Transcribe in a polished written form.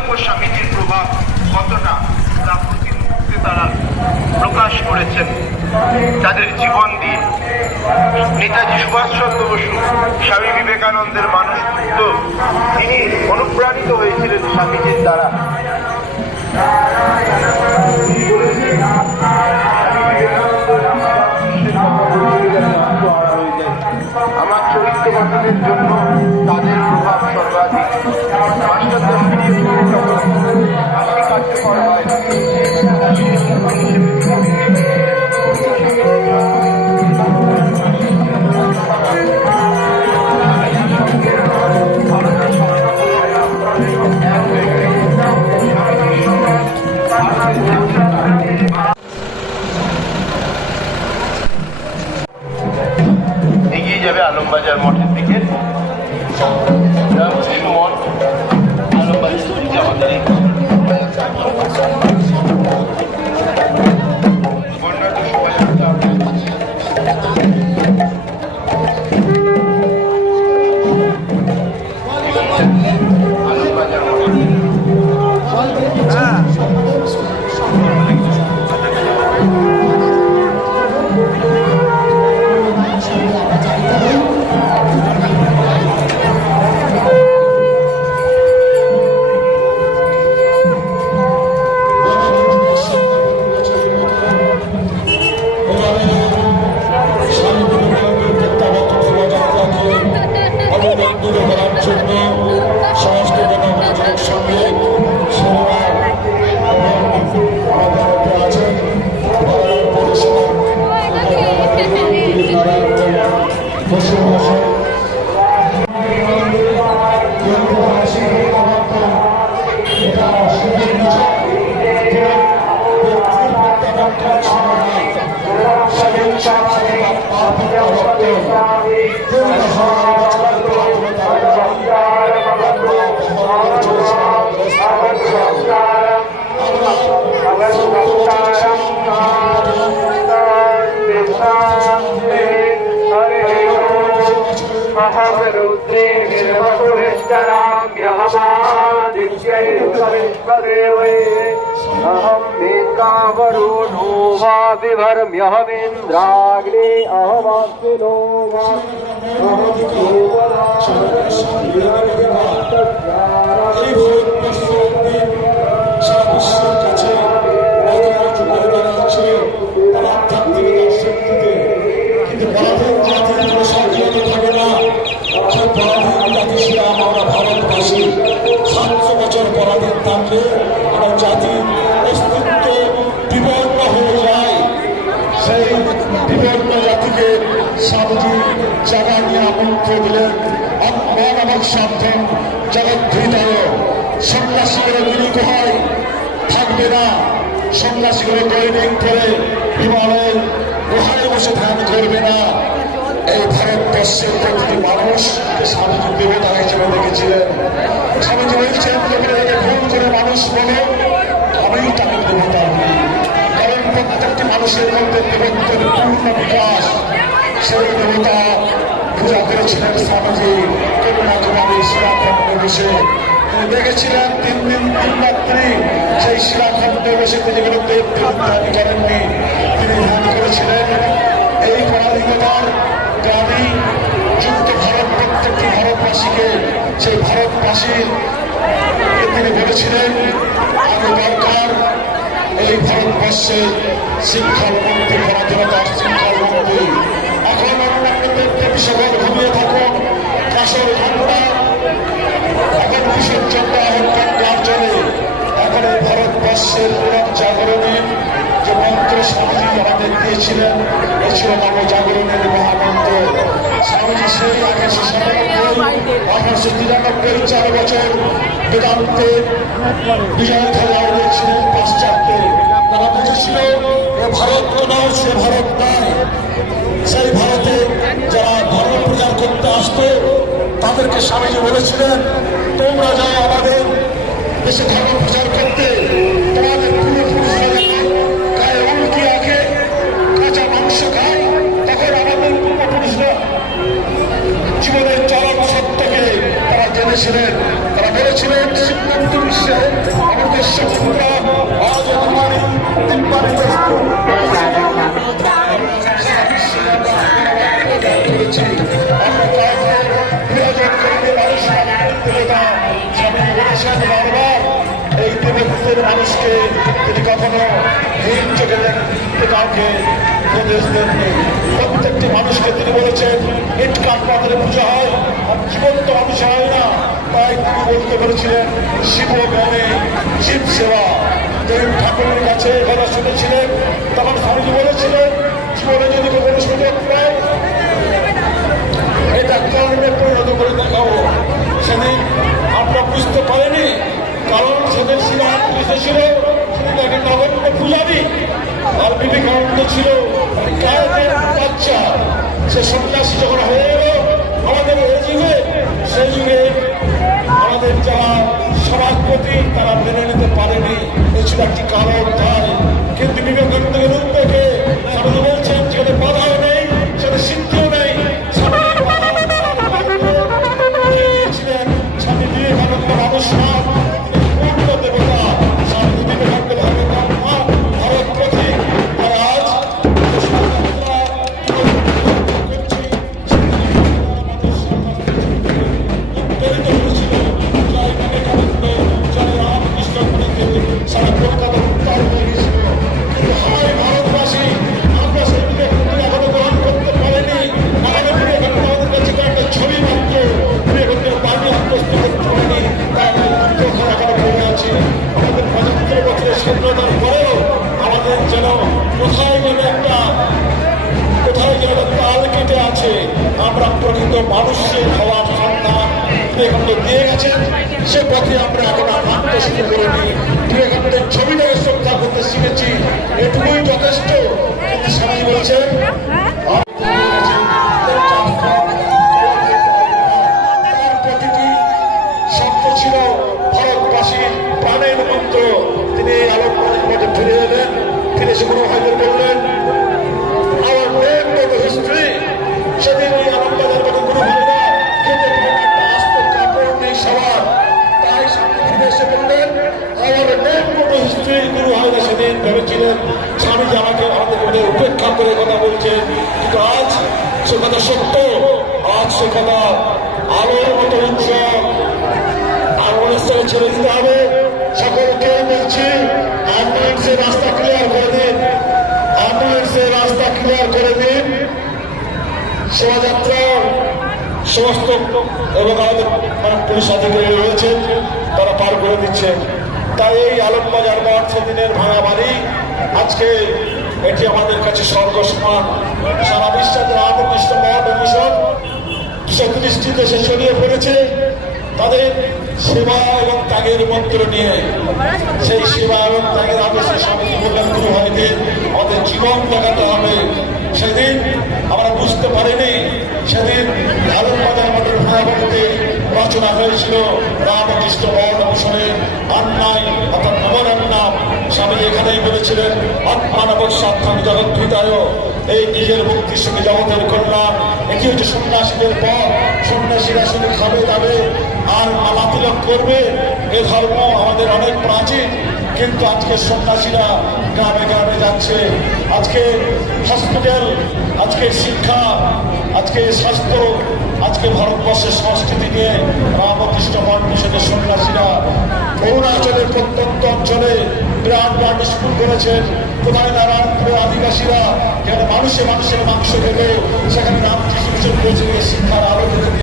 ওপর স্বামীজির প্রভাব কতটা তা প্রতিমুহূর্তে তারা প্রকাশ করেছেন তাদের জীবন দিয়ে। নেতাজি সুভাষচন্দ্র বসু, স্বামী বিবেকানন্দের মানুষত্ব, তিনি অনুপ্রাণিত হয়েছিলেন স্বামীজির দ্বারা। আমার চরিত্র গঠনের জন্য তাদের প্রভাব সর্বাধিক। কার্যকর হয় এগিয়ে যাবে আলমবাজার মঠের দিকে। মঠ আলমবাজার দিকে আমাদের विभर्म्यहमिन्द्राग्ने अहमास्तिनो ভারতবাসী 700 বছর পরাধীন থাকলে আমার জাতির অস্তিত্ব বিপন্ন হয়ে যায়। সেই বিপন্ন জাতিকে স্বামীজি জায়গা নিয়ে আমন্ত্রণ দিলেন। মানবিক সাধন জগদ্ধিতায় সন্ন্যাসীগুলো মিলিত হয় থাকবে না। সন্ন্যাসীগুলো ট্রেনিং করে হিমালয়ের গুহায় বসে ধ্যান করবে না। এই ভারতবর্ষের প্রতিটি মানুষ স্বামীজি দেবতা হিসেবে দেখেছিলেন। স্বামীজি বলছেন ভুল করে মানুষ বলে আমি তাকে দেবতা বলি, কারণ প্রত্যেকটি মানুষের মধ্যে দেবত্বের পূর্ণ বিকাশ। সেই দেবতা পূজা করেছিলেন স্বামীজি কন্যাকুমারী শিলাখণ্ডে বসে। তিনি দেখেছিলেন 3 দিন 3 রাত্রি সেই শিলাখণ্ডে বসে তিনি কোনো দেব ধ্যান করেননি, তিনি ধ্যান করেছিলেন এই পরাধীনতার গাড়ি যুক্ত ভারত। প্রত্যেকটি ভারতবাসীকে সেই ভারতবাসীর তিনি বলেছিলেন আগে দরকার এই ভারতবর্ষে শিক্ষার মন্ত্রী, পরাধীনতার শিক্ষার মন্ত্রী। এখন অন্যান্য বিষয় ঘুমিয়ে থাকুন কাশর ঘন্টা, এখন বিসর্জন হত্যার চলে। এখন এই ভারতবর্ষের পুনর্জাগরণের যে মন্ত্র স্বামীজি আমাদের দিয়েছিলেন এ ছিল নবজাগরণের মহামন্ত্র। স্বামীজি সেই 1897 4 বছর বেদান্তে বিজয় ধরা হয়েছিলেন পাশ্চাত্যে। তারা বুঝেছিল এ ভারত নয়, সে ভারত নয়। সেই ভারতে যারা ধর্ম প্রচার করতে আসতো তাদেরকে স্বামীজি বলেছিলেন তোমরা যাও আমাদের দেশে ধর্ম প্রচার করতে, তোমাদের পূর্বপুরুষরা গায়ে উল্কি আঁকে কাঁচা মাংস খায়, তখন আমাদের পূর্বপুরুষরা জীবনের চরম সত্যকে তারা জেনেছিলেন। তারা বলেছিলেন শ্রীমন্ত বিশ্বের দর্শক বন্ধুরা, আজ আমাদের তিব্বত এই তিব্বতের মানুষকে তিনি কখনো হীন চোখে কাউকে প্রদেশ দেননি। প্রত্যেকটি মানুষকে তিনি বলেছেন ইট কাঠপাথরে পূজা হয়, আর জীবন্ত মানুষ হয় না। তাই তিনি বলতে পেরেছিলেন শিব জ্ঞানে শিব সেবা। দেব ঠাকুরের কাছে কথা শুনেছিলেন, তখন স্বামীজি বলেছিলেন জীবনে যদি কোনো সুযোগ পায় এটা কর্মে পরিণত করে দেখাবো। সেদিন আমরা বুঝতে পারিনি, কারণ সেদিন শ্রীরামকৃষ্ণ ছিল সেদিন একটা নগণ্য পূজারী, আর বিবেকানন্দ ছিল বাচ্চা। সে সন্ন্যাসী যখন হয়ে গেল আমাদের এই যুগে, সেই যুগে আমাদের যারা সমাজপতি তারা মেনে নিতে পারেনি। এ ছিল একটি কারণ। তাই কিন্তু বিবেকানন্দের উদ্যোগে স্বামীজি বলছেন যেখানে বাধাও নেই সেখানে সিদ্ধিও নেই। স্বামী বিবেকানন্দ মানুষ না, তিনি পূর্ণ দেবতা। স্বামী বিবেকানন্দ ভারত পথে। আর আজ উত্তরিত হয়েছিল জয় বিবেকানন্দ, জয় রামকৃষ্ণ সারা কলকাতা উত্তর হয়ে গেছিল। কিন্তু হয় ভারতবাসী আমরা সেই বিবেকানন্দ এখনো গ্রহণ করতে পারিনি। আমাদের বিবেকানন্দ আমাদের কাছে একটা ছবি মাত্র, বিবেকানন্দের বাণী আত্মস্থ করতে পারিনি। তাই চোখে এখনো পড়ে আছে। আমাদের 75 বছরের স্বাধীনতার পরেও আমাদের যেন কোথায় যেন একটা তাল কেটে আছে। আমরা প্রকৃত মানুষের হওয়ার সন্ধান বিবেকানন্দ দিয়ে গেছেন, সে পথে আমরা এখন আর হাঁটতে শুরু করিনি। বিবেকানন্দের ছবিটাকে শ্রদ্ধা করতে শিখেছি, এটুকুই যথেষ্ট। কিন্তু স্বামী বলছেন প্রতিটি শব্দ ছিল ভারতবাসীর প্রাণের মন্ত্র। তিনি এই আলোকমানের মধ্যে ফিরে এলেন, ফিরে এসে গুরু ভাইদের বললেন আমার নেম মতো হিস্ট্রি। সেদিন ওই আনন্দবাজার মতো গুরু ভাইরা খেতে পারেন একটা আস্ত কাপড় নেই সবার। তাই সামনে ফিরে এসে বললেন আমার নেম মতো হিস্ট্রি। গুরু ভাইরা সেদিন ভেবেছিলেন স্বামীজি আমাকে আমাদের মধ্যে উপেক্ষা করে কথা বলছেন, কিন্তু আজ সে কথা সত্য। আজ সে কথা আলোর মতো উজ্জ্বল। আর অনুষ্ঠানে ছেড়ে দিতে হবে। সকলকে বলছি অ্যাম্বুলেন্সের রাস্তা ক্লিয়ার করে দিন, অ্যাম্বুলেন্সের রাস্তা ক্লিয়ার করে দিন। শোভাযাত্রা সমস্ত এবং আমাদের পুলিশ আধিকারিক রয়েছেন, তারা পার করে দিচ্ছেন। তাই এই আলমবাজার মঠ সেদিনের ভাঙা বাড়ি আজকে এটি আমাদের কাছে স্বর্গ সমান। সারা বিশ্বের রামকৃষ্ণ মঠ মিশন ২৩টি দেশে ছড়িয়ে পড়েছে তাদের সেবা এবং ত্যাগের মন্ত্র নিয়ে। সেই সেবা এবং ত্যাগের আদেশে স্বামীজি বললেন গুরু ভাইদের আমাদের জীবন দেখাতে হবে। সেদিন আমরা বুঝতে পারিনি, সেদিন আলমবাজার মঠের ভাঙাবাড়িতে রচনা হয়েছিল রামকৃষ্ণ মঠ মিশনের অন্যায় অর্থাৎ নবরন্নাম। স্বামী এখানেই বলেছিলেন আত্মানব সাধ্যান জগৎ হৃদয়, এই নিজের মুক্তির সঙ্গে জগতের কল্যাণ। এটি হচ্ছে সন্ন্যাসীদের পথ। সন্ন্যাসীরা শুধু খাবে দাবে আর মালা তিলক করবে, এ ধর্ম আমাদের অনেক প্রাচীন। কিন্তু আজকে সন্ন্যাসীরা গ্রামে গ্রামে যাচ্ছে। আজকে হসপিটাল, আজকে শিক্ষা, আজকে স্বাস্থ্য, আজকে ভারতবর্ষের সংস্কৃতি নিয়ে রামকৃষ্ণ মঠ মিশনের সন্ন্যাসীরা অরুণাচলের প্রত্যন্ত অঞ্চলে বিরাট বিরাট স্কুল করেছেন। কোথায় নারায়ণপুরের আদিবাসীরা যেখানে মানুষে মানুষের মাংস খেল, সেখানে রামকৃষ্ণ মিশন পৌঁছে গিয়ে শিক্ষার আলো